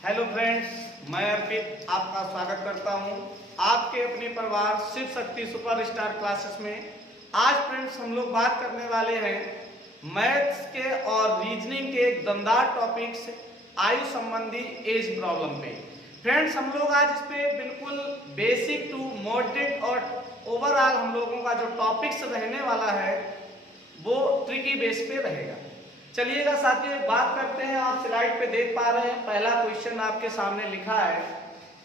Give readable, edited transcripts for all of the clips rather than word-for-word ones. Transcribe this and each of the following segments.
Hello friends, मैं अर्पित आपका स्वागत करता हूं आपके अपने परिवार शिव शक्ति सुपरस्टार क्लासेस में। आज फ्रेंड्स हम लोग बात करने वाले हैं मैथ्स के और रीजनिंग के एक दमदार टॉपिक्स आयु संबंधी एज प्रॉब्लम पे। फ्रेंड्स हम लोग आज इस पे बिल्कुल बेसिक टू मॉडरेट और ओवरऑल हम लोगों का जो टॉपिक्स रहने वाला है वो ट्रिकी बेस पे रहेगा। चलिएगा साथियों, एक बात करते हैं। आप स्लाइड पे देख पा रहे हैं, पहला क्वेश्चन आपके सामने लिखा है।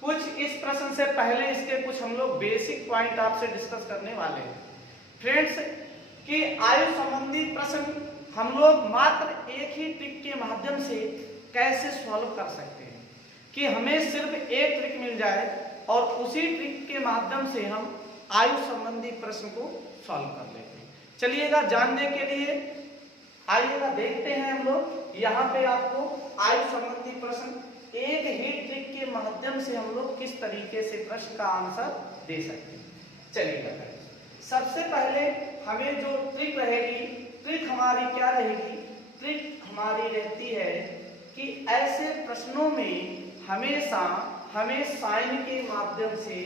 कुछ इस प्रश्न से पहले इसके कुछ हम लोग बेसिक पॉइंट आपसे डिस्कस करने वाले हैं फ्रेंड्स कि आयु संबंधी प्रश्न हम लोग मात्र एक ही ट्रिक के माध्यम से कैसे सॉल्व कर सकते हैं कि हमें सिर्फ एक ट्रिक मिल जाए और उसी ट्रिक के माध्यम से हम आयु संबंधी प्रश्न को सॉल्व कर लेते हैं। चलिएगा जानने के लिए आइएगा देखते हैं हम लोग। यहाँ पे आपको आयु संबंधी प्रश्न एक ही ट्रिक के माध्यम से हम लोग किस तरीके से प्रश्न का आंसर दे सकते हैं। चलिएगा सबसे पहले हमें जो ट्रिक रहेगी, ट्रिक हमारी क्या रहेगी? ट्रिक हमारी रहती है कि ऐसे प्रश्नों में हमेशा हमें साइन के माध्यम से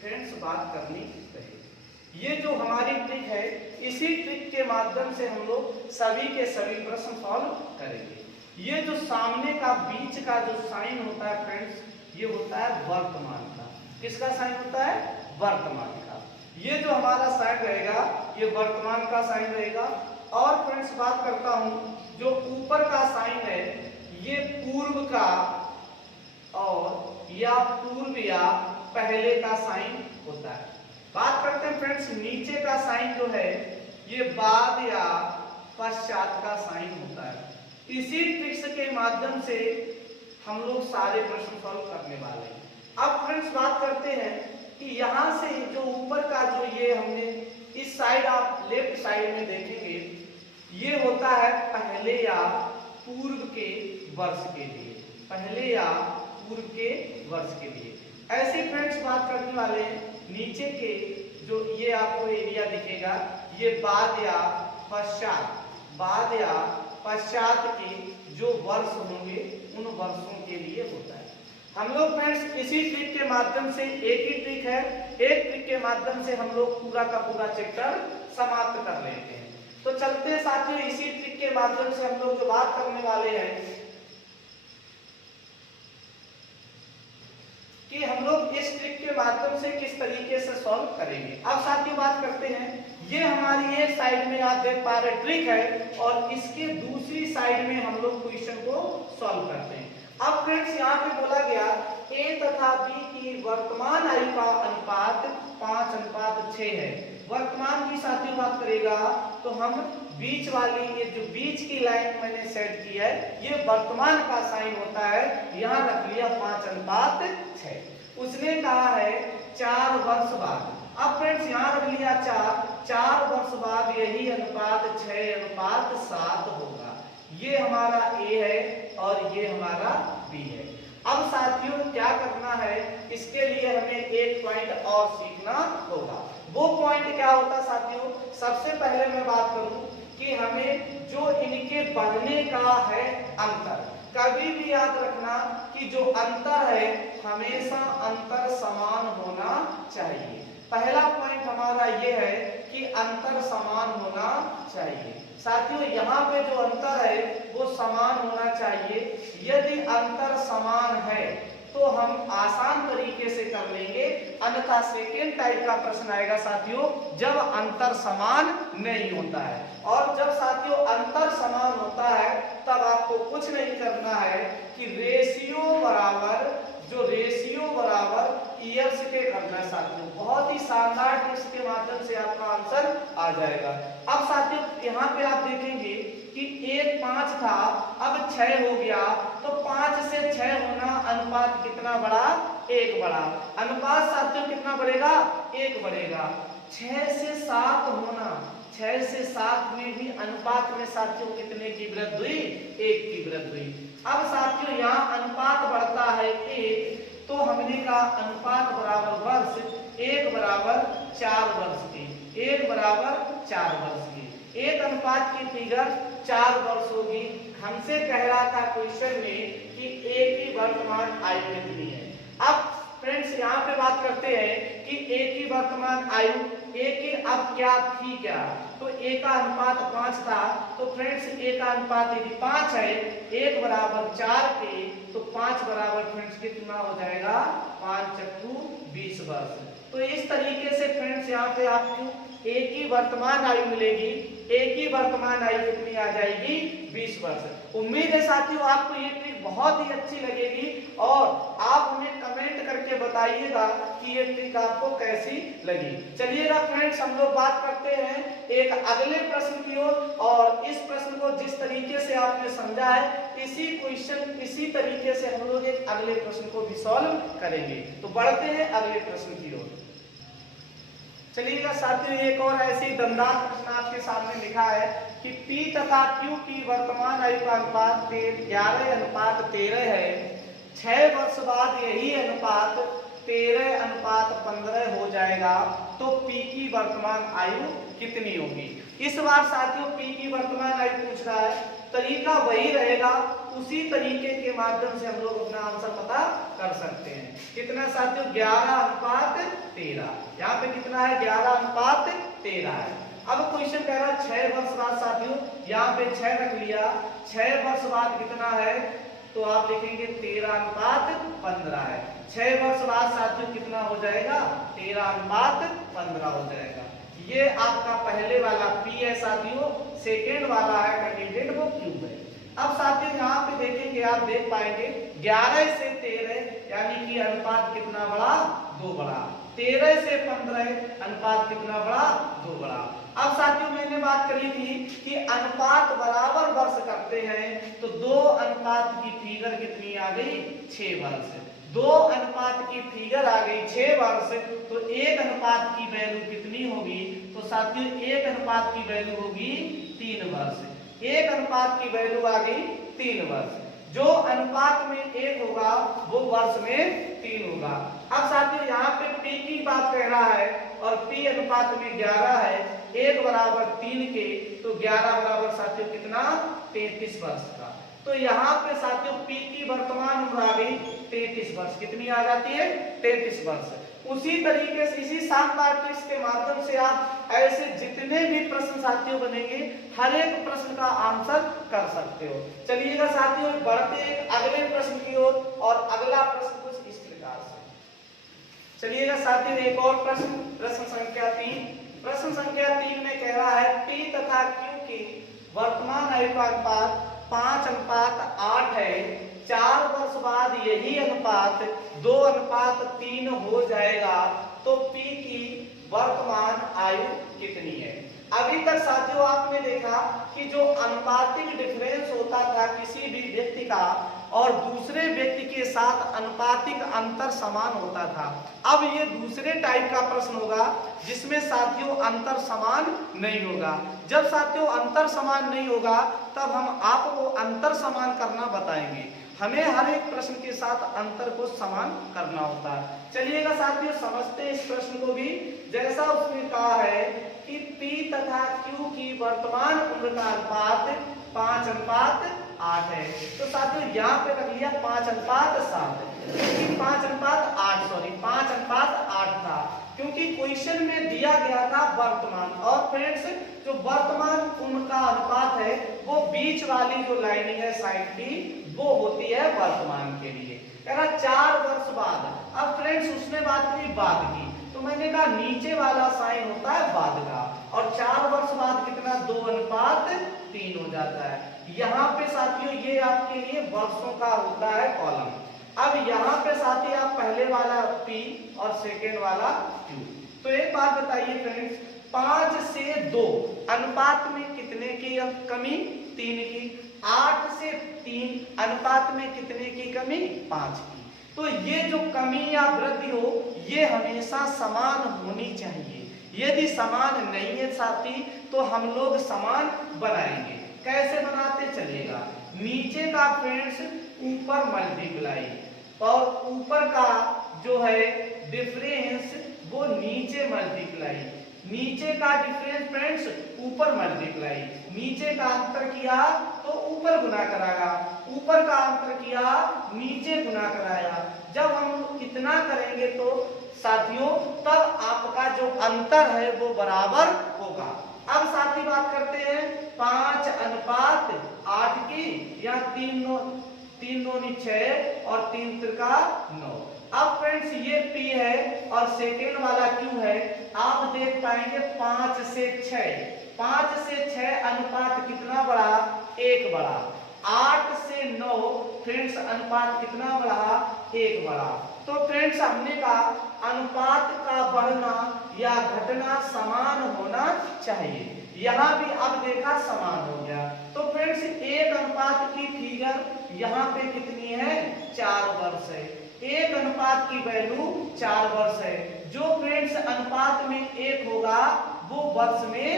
फ्रेंड्स बात करनी रहेगी। ये जो हमारी ट्रिक है, इसी ट्रिक के माध्यम से हम लोग सभी के सभी प्रश्न सॉल्व करेंगे। ये जो सामने का बीच का जो साइन होता है फ्रेंड्स, ये होता है वर्तमान का। किसका साइन होता है? वर्तमान का। ये जो हमारा साइन रहेगा ये वर्तमान का साइन रहेगा। और फ्रेंड्स बात करता हूं, जो ऊपर का साइन है ये पूर्व का और या पूर्व या पहले का साइन होता है। बात करते हैं फ्रेंड्स, नीचे का साइन जो है ये बाद या पश्चात का साइन होता है। इसी ट्रिक्स के माध्यम से हम लोग सारे प्रश्न सॉल्व करने वाले हैं। अब फ्रेंड्स बात करते हैं कि यहाँ से जो ऊपर का जो ये हमने इस साइड आप लेफ्ट साइड में देखेंगे, ये होता है पहले या पूर्व के वर्ष के लिए, पहले या पूर्व के वर्ष के लिए। ऐसे फ्रेंड्स बात करने वाले हैं। नीचे के जो ये आपको एरिया दिखेगा ये बाद या पश्चात, बाद या पश्चात के जो वर्ष होंगे उन वर्षों के लिए होता है। हम लोग फ्रेंड्स इसी ट्रिक के माध्यम से, एक ही ट्रिक है, एक ट्रिक के माध्यम से हम लोग पूरा का पूरा चैप्टर समाप्त कर लेते हैं। तो चलते हैं साथियों, इसी ट्रिक के माध्यम से हम लोग जो बात करने वाले हैं कि हम लोग इस ट्रिक के माध्यम से किस तरीके से सॉल्व करेंगे। अब साथियों बात करते हैं, ये हमारी एक साइड में आप देख पा रहे ट्रिक है और इसके दूसरी साइड में हम लोग क्वेश्चन को सॉल्व करते हैं। अब फ्रेंड्स यहाँ पे बोला गया A तथा B की वर्तमान आयु का अनुपात 5:6 है। वर्तमान की साथियों बात करेगा तो हम बीच वाली ये जो बीच की लाइन मैंने सेट की है ये वर्तमान का साइन होता है, यहाँ रख लिया 5:6। उसने कहा है 4 वर्ष बाद। अब फ्रेंड्स यहाँ रख लिया 4 वर्ष बाद यही अनुपात 6:7 होगा। ये हमारा A है और ये हमारा B है। अब साथियों क्या करना है, इसके लिए हमें एक पॉइंट और सीखना होगा। वो पॉइंट क्या होता साथियों? सबसे पहले मैं बात करूं कि हमें जो इनके बढ़ने का है अंतर, कभी भी याद रखना कि जो अंतर है हमेशा अंतर समान होना चाहिए। पहला पॉइंट हमारा ये है कि अंतर समान होना चाहिए। साथियों यहाँ पे जो अंतर है वो समान होना चाहिए। यदि अंतर समान है तो हम आसान तरीके से कर लेंगे, अन्यथा सेकेंड टाइप का प्रश्न आएगा साथियों जब अंतर समान नहीं होता है। और जब साथियों अंतर समान होता है तब आपको कुछ नहीं करना है कि रेशियो बराबर, जो रेशियो बराबर ईयर्स के करना है साथियों। बहुत ही शानदार ट्रिक्स के माध्यम से आपका आंसर आ जाएगा। अब साथियों यहाँ पे आप देखेंगे कि 1 5 था, अब 6 हो गया, तो 5 से 6 होना अनुपात कितना बढ़ा? 1 बढ़ा। अनुपात साथियों कितना बढ़ेगा? 1 बढ़ेगा। 6 से 7 होना, 6 से 7 में भी अनुपात में साथियों कितने की वृद्धि हुई? 1 की वृद्धि हुई। अब साथियों यहाँ अनुपात बढ़ता है 1, तो हमने कहा अनुपात बराबर वर्ष, 1 बराबर 4 वर्ष की, 1 बराबर 4 वर्ष की। एक अनुपात की फिगर 4 वर्ष होगी। हमसे कह रहा था क्वेश्चन में कि A की वर्तमान आयु कितनी है। अब फ्रेंड्स यहाँ पे बात करते हैं कि ए की वर्तमान आयु, ए की अब क्या थी क्या, तो ए का अनुपात 5 था, तो फ्रेंड्स ए का अनुपात यदि 5 है, 1 बराबर 4 के, तो 5 बराबर फ्रेंड्स कितना हो जाएगा, 5 चक्कू 20 वर्ष। तो इस तरीके से फ्रेंड्स यहाँ पे आपको ए की वर्तमान आयु मिलेगी, ए की वर्तमान आयु कितनी आ जाएगी, 20 वर्ष। उम्मीद है साथियों आपको ये ट्रिक बहुत ही अच्छी लगेगी और आप हमें कमेंट करके बताइएगा कि ये ट्रिक आपको कैसी लगी। चलिएगा फ्रेंड्स हम लोग बात करते हैं एक अगले प्रश्न की ओर, और इस प्रश्न को जिस तरीके से आपने समझा है इसी क्वेश्चन इसी तरीके से हम लोग एक अगले प्रश्न को भी सॉल्व करेंगे। तो बढ़ते हैं अगले प्रश्न की ओर। चलिएगा साथियों एक और ऐसी दमदार प्रश्न आपके सामने लिखा है कि P तथा Q की वर्तमान आयु का अनुपात 11:13 है। 6 वर्ष बाद यही अनुपात 13:15 हो जाएगा, तो P की वर्तमान आयु कितनी होगी। इस बार साथियों P की वर्तमान आयु पूछ रहा है, तरीका वही रहेगा, उसी तरीके के माध्यम से हम लोग अपना आंसर पता कर सकते हैं। कितना साथियों, 11:13। यहाँ पे कितना है, 11:13 है। अब क्वेश्चन कह रहा है 6 वर्ष बाद साथियों, यहाँ पे 6 रख लिया, 6 वर्ष बाद कितना है, तो आप लिखेंगे 13:15 है। 6 वर्ष बाद साथियों कितना हो जाएगा, 13:15 हो जाएगा। ये आपका पहले वाला P है साथियों, सेकेंड वाला है कैंडिडेट वो Q है। अब साथियों यहाँ पे देखेंगे, आप देख पाएंगे 11 से 13 यानी कि अनुपात कितना बड़ा, 2 बड़ा। 13 से 15 अनुपात कितना बड़ा, 2 बड़ा। अब साथियों मैंने बात करी थी कि अनुपात बराबर वर्ष करते हैं, तो 2 अनुपात की फिगर कितनी आ गई, 6 वर्ष। 2 अनुपात की फिगर आ गई 6 वर्ष, तो 1 अनुपात की वैल्यू कितनी होगी, तो साथियों 1 अनुपात की वैल्यू होगी 3 वर्ष। 1 अनुपात की वैल्यू आ गई 3 वर्ष। जो अनुपात में 1 होगा वो वर्ष में 3 होगा। अब साथियों यहाँ पे P की बात कह रहा है और P अनुपात में 11 है, 1 बराबर 3 के, तो 11 बराबर साथियों कितना, 33 वर्ष का। तो यहाँ पे साथियों P की वर्तमान उम्र आ गई 33 वर्ष। कितनी आ जाती है, 33 वर्ष। उसी तरीके से इसी शानदार ट्रिक्स के माध्यम से आप ऐसे जितने भी प्रश्न साथियों बनेंगे हर एक प्रश्न का आंसर कर सकते हो। चलिएगा साथियों बढ़ते एक अगले प्रश्न की ओर, और अगला प्रश्न कुछ इस प्रकार से। चलिएगा साथियों एक और प्रश्न, प्रश्न संख्या 3। प्रश्न संख्या 3 में कह रहा है P तथा Q की वर्तमान आयु का अनुपात 5:8 है। 4 वर्ष बाद यही अनुपात 2:3 हो जाएगा, तो P की वर्तमान आयु कितनी है। अभी तक साथियों आपने देखा कि जो अनुपातिक डिफरेंस होता था किसी भी व्यक्ति का और दूसरे व्यक्ति के साथ अनुपातिक अंतर समान होता था। अब ये दूसरे टाइप का प्रश्न होगा जिसमें साथियों अंतर समान नहीं होगा। जब साथियों अंतर समान नहीं होगा तब हम आपको अंतर समान करना बताएंगे। हमें हर एक प्रश्न के साथ अंतर को समान करना होता है। चलिएगा साथियों समझते हैं इस प्रश्न को भी। जैसा उसने कहा है कि P तथा Q की वर्तमान उम्र का अनुपात 5:8 है, तो साथियों यहाँ पे रख लिया 5:7, क्योंकि 5:8 था, क्योंकि क्वेश्चन में दिया गया था वर्तमान। और फ्रेंड्स जो वर्तमान उम्र का अनुपात है वो बीच वाली जो लाइन है साइड की वो होती है वर्तमान के लिए। कह रहा 4 वर्ष बाद। अब फ्रेंड्स उसने बात करी बाद की, तो मैंने कहा नीचे वाला साइन होता है बाद का, और 4 वर्ष बाद कितना 2:3 हो जाता है। यहाँ पे साथियों ये आपके लिए वर्षों का होता है कॉलम। अब यहाँ पे साथी आप पहले वाला P और सेकेंड वाला Q। तो एक बात बताइए फ्रेंड्स, 5 से 2 अनुपात में कितने की कमी, 3 की। 8 से 3 अनुपात में कितने की कमी, 5 की। तो ये जो कमी या वृद्धि हो ये हमेशा समान होनी चाहिए। यदि समान नहीं है साथी तो हम लोग समान बनाएंगे। कैसे बनाते चलिएगा, नीचे का फ्रेंड्स ऊपर मल्टीप्लाई और ऊपर का जो है डिफरेंस वो नीचे मल्टीप्लाई। नीचे का डिफरेंस फ्रेंड्स ऊपर मल्टीप्लाई, नीचे का अंतर किया तो ऊपर गुना कराया, ऊपर का अंतर किया नीचे गुना कराया। जब हम इतना करेंगे तो साथियों तब आपका जो अंतर है वो बराबर होगा। अब साथी बात करते हैं 5:8 की, या 3 दूनी 6 और 3 त्रिका 9। अब फ्रेंड्स ये P है और सेकेंड वाला Q है। आप देख पाएंगे 5 से 6 अनुपात कितना बढ़ा, 1 बढ़ा। 8 से 9 फ्रेंड्स अनुपात कितना बढ़ा, 1 बढ़ा। तो फ्रेंड्स हमने कहा अनुपात का बढ़ना या घटना समान होना चाहिए। यहाँ भी अब देखा समान हो गया। तो फ्रेंड्स 1 अनुपात की फिगर यहाँ पे कितनी है, 4 वर्ष है। 1 अनुपात की वैल्यू 4 वर्ष है। जो फ्रेंड्स अनुपात में 1 होगा वो वर्ष में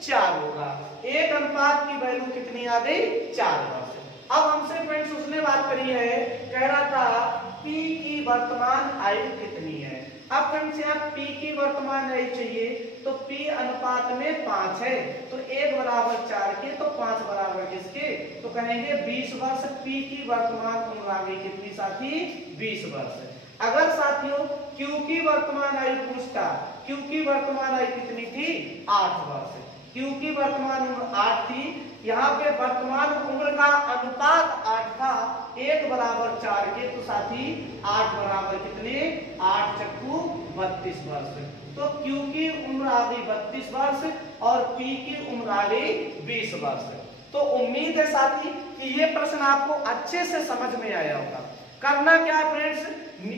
4 होगा। 1 अनुपात की वैल्यू कितनी आ गई, 4 वर्ष। अब हमसे फ्रेंड्स उसने बात करी है, कह रहा था P की वर्तमान आयु कितनी है। अब फ्रेंड्स यहाँ P की वर्तमान आयु चाहिए तो P अनुपात में 5 है, तो 1 बराबर 4 के, तो 5 बराबर किसके, तो कहेंगे 20 वर्ष। P की वर्तमान उम्र आ गई कितनी साथी, 20 वर्ष। अगर साथियों Q की वर्तमान आयु पूछता, Q की वर्तमान आयु कितनी थी, 8 वर्ष। Q की वर्तमान उम्र 8 थी। यहाँ पे वर्तमान उम्र का अनुपात 8 था, 1 बराबर 4 के, तो साथी 8 बराबर कितने, 8 चक्कू 32 वर्ष। तो Q की उम्र आ गई 32 वर्ष और P की उम्र आ गई 20 वर्ष। तो उम्मीद है साथी कि ये प्रश्न आपको अच्छे से समझ में आया होगा। करना क्या है फ्रेंड्स,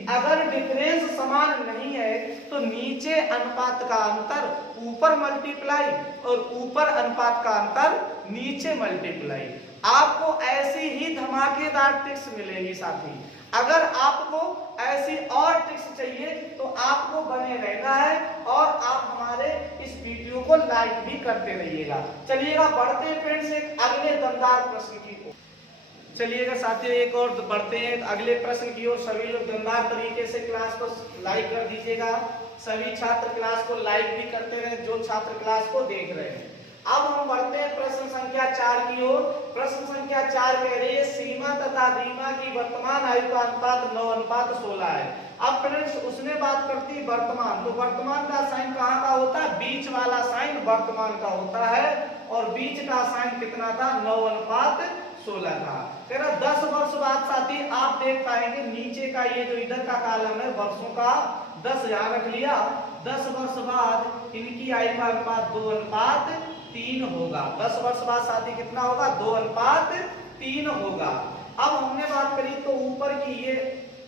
अगर डिफरेंस समान नहीं है तो नीचे अनुपात का अंतर ऊपर मल्टीप्लाई और ऊपर अनुपात का अंतर नीचे मल्टीप्लाई। आपको ऐसी ही धमाकेदार ट्रिक्स मिलेंगी साथी। अगर आपको ऐसी और ट्रिक्स चाहिए तो आपको बने रहना है और आप हमारे इस वीडियो को लाइक भी करते रहिएगा। चलिएगा बढ़ते हैं फ्रेंड्स एक अगले दमदार प्रश्न की ओर। चलिएगा साथियों एक और बढ़ते हैं अगले प्रश्न की ओर। सभी लोग दमदार तरीके से क्लास को लाइक कर दीजिएगा। सभी छात्र क्लास को लाइक भी करते रहे जो छात्र क्लास को देख रहे हैं। अब हम बढ़ते हैं प्रश्न संख्या 4 की ओर। प्रश्न संख्या 4 कह रही है सीमा तथा रीमा की वर्तमान आयु का अनुपात 9:16 है। अब फ्रेंड्स उसने बात करती वर्तमान, तो वर्तमान का साइन कहाँ का होता है, बीच वाला साइन वर्तमान का होता है और बीच का साइन कितना था, 9:16 था। कह रहा 10 वर्ष बाद साथी आप देख पाएंगे नीचे का ये जो इधर का कॉलम है वर्षों का 10 यहाँ रख लिया। 10 वर्ष बाद इनकी आयु का अनुपात 2:3 होगा। 10 वर्ष बाद साथी कितना होगा, 2:3 होगा। अब हमने बात करी तो ऊपर की ये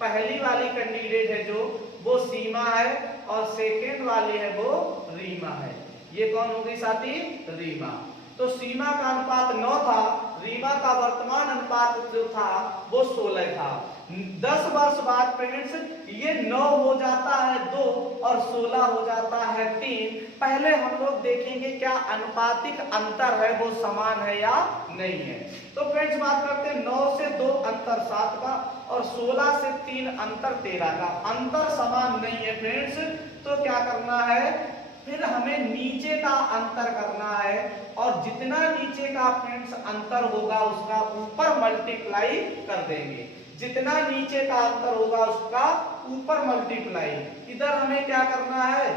पहली वाली कैंडिडेट है जो वो सीमा है और सेकेंड वाली है वो रीमा है। ये कौन हो गई साथी, रीमा। तो सीमा का अनुपात 9 था, रीमा का वर्तमान अनुपात जो था वो 16 था। 10 वर्ष बाद फ्रेंड्स ये 9 हो जाता है 2 और 16 हो जाता है 3। पहले हम लोग देखेंगे क्या अनुपातिक अंतर है वो समान है या नहीं है। तो फ्रेंड्स बात करते हैं 9 से 2 अंतर 7 का और 16 से 3 अंतर 13 का। अंतर समान नहीं है फ्रेंड्स, तो क्या करना है, फिर हमें नीचे का अंतर करना है और जितना नीचे का फ्रेंड्स अंतर होगा उसका ऊपर मल्टीप्लाई कर देंगे। जितना नीचे का अंतर होगा उसका ऊपर मल्टीप्लाई। इधर हमें क्या करना है,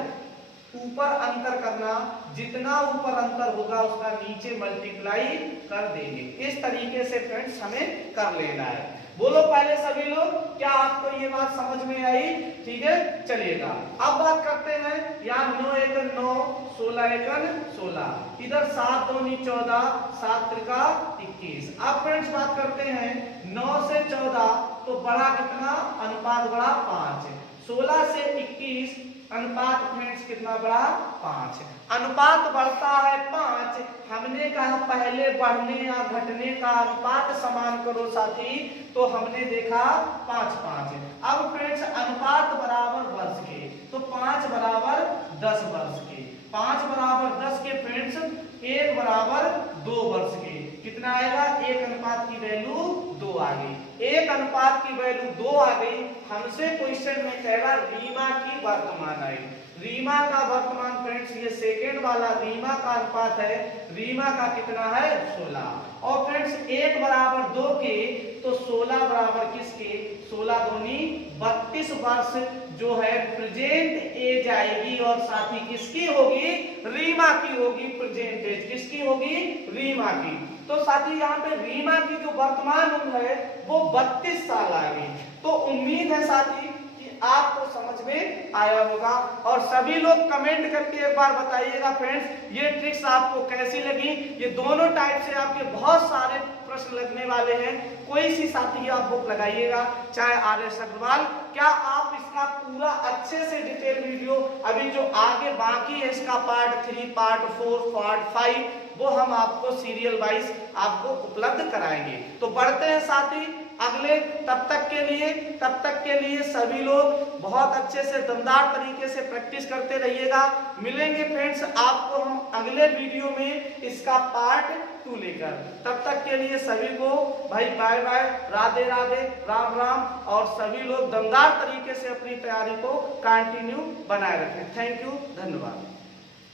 ऊपर अंतर करना, जितना ऊपर अंतर होगा उसका नीचे मल्टीप्लाई कर देंगे। इस तरीके से फ्रेंड्स हमें कर लेना है। बोलो पहले सभी लोग, क्या आपको ये बात समझ में आई, ठीक है। चलिएगा अब बात करते हैं यहाँ 9 एकड़ 9, 16 एकड़ 16, इधर 7 दूनी 14, 7 त्रिका 21। अब फ्रेंड्स बात करते हैं 9 से 14 तो बड़ा कितना, अनुपात बड़ा 5। 16 से 21 अनुपात फ्रेंड्स कितना बड़ा, 5। अनुपात बढ़ता है 5। हमने कहा पहले बढ़ने या घटने का अनुपात समान करो साथी, तो हमने देखा 5 5। अब फ्रेंड्स अनुपात बराबर वर्ष के, तो 5 बराबर 10 वर्ष के। 5 बराबर 10 के फ्रेंड्स 1 बराबर 2 वर्ष के। कितना आएगा, 1 अनुपात की वैल्यू 2 आ गई। 1 अनुपात की वैल्यू वैल्यू 2 आ गई। हमसे क्वेश्चन में कह रहा रीमा की वर्तमान आई। रीमा का वर्तमान फ्रेंड्स ये सेकेंड वाला रीमा का अनुपात है। रीमा का कितना है 16। और फ्रेंड्स 1 बराबर 2 के तो 16 बराबर किसके 16 दूनी 32 वर्ष जो है प्रेजेंट एज आएगी और साथ ही किसकी होगी रीमा की होगी। प्रेजेंट एज किसकी होगी रीमा की। तो साथी यहाँ पे रीमा की जो वर्तमान उम्र है वो 32 साल आ गई। तो उम्मीद है साथी कि आपको समझ में आया होगा और सभी लोग कमेंट करके एक बार बताइएगा फ्रेंड्स ये ट्रिक्स आपको कैसी लगी। ये दोनों टाइप से आपके बहुत सारे प्रश्न लगने वाले हैं। कोई सी साथी आप बुक लगाइएगा चाहे आर.एस. अग्रवाल। क्या आप इसका पूरा अच्छे से डिटेल वीडियो अभी जो आगे बाकी है इसका पार्ट 3 पार्ट 4 पार्ट 5 वो हम आपको सीरियल वाइज आपको उपलब्ध कराएंगे। तो बढ़ते हैं साथी अगले। तब तक के लिए सभी लोग बहुत अच्छे से दमदार तरीके से प्रैक्टिस करते रहिएगा। मिलेंगे फ्रेंड्स आपको हम अगले वीडियो में इसका पार्ट 2 लेकर। तब तक के लिए सभी को भाई बाय बाय, राधे राधे, राम राम। और सभी लोग दमदार तरीके से अपनी तैयारी को कंटिन्यू बनाए रखें। थैंक यू, धन्यवाद।